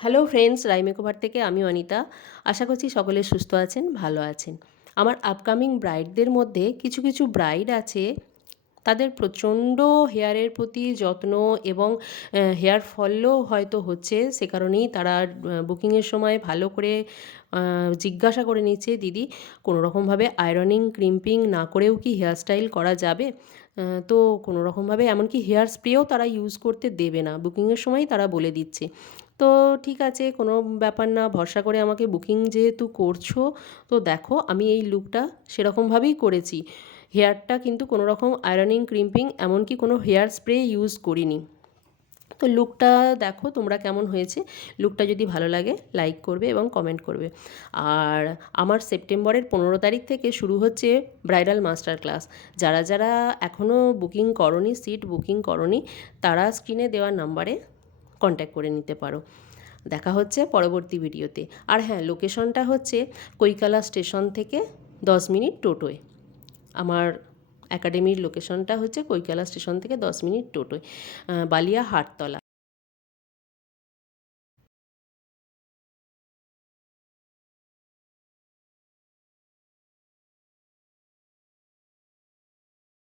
Hello friends রাইমেকোভার থেকে আমি অনিতা। আশা করছি সকলে সুস্থ আছেন, ভালো আছেন। আমার আপকামিং ব্রাইডদের মধ্যে কিছু কিছু ব্রাইড আছে, তাদের প্রচণ্ড হেয়ারের প্রতি যত্ন এবং হেয়ার ফলও হয়তো হচ্ছে, সে কারণেই তারা বুকিংয়ের সময় ভালো করে জিজ্ঞাসা করে নিচ্ছে, দিদি কোনো রকমভাবে আয়রনিং ক্রিম্পিং না করেও কি হেয়ার স্টাইল করা যাবে? তো কোনো রকমভাবে এমনকি হেয়ার স্প্রেও তারা ইউজ করতে দেবে না। বুকিংয়ের সময় তারা বলে দিচ্ছে। তো ঠিক আছে, কোনো ব্যাপার না, ভরসা করে আমাকে বুকিং যেহেতু করছ, তো দেখো আমি এই লুকটা সেরকমভাবেই করেছি। হেয়ারটা কিন্তু কোনো রকম আয়রনিং ক্রিম্পিং এমনকি কোনো হেয়ার স্প্রে ইউজ করিনি। তো লুকটা দেখো তোমরা কেমন হয়েছে। লুকটা যদি ভালো লাগে লাইক করবে এবং কমেন্ট করবে। আর আমার সেপ্টেম্বরের পনেরো তারিখ থেকে শুরু হচ্ছে ব্রাইডাল মাস্টার ক্লাস যারা যারা এখনও বুকিং করনি সিট বুকিং করনি, তারা স্ক্রিনে দেওয়া নাম্বারে কন্ট্যাক্ট করে নিতে পারো। দেখা হচ্ছে পরবর্তী ভিডিওতে আর হ্যাঁ লোকেশনটা হচ্ছে কৈকালা স্টেশন থেকে দশ মিনিট টোটোয়। আমার একাডেমির লোকেশনটা হচ্ছে কৈকালা স্টেশন থেকে দশ মিনিট টোটোয় বালিয়া হাটতলা।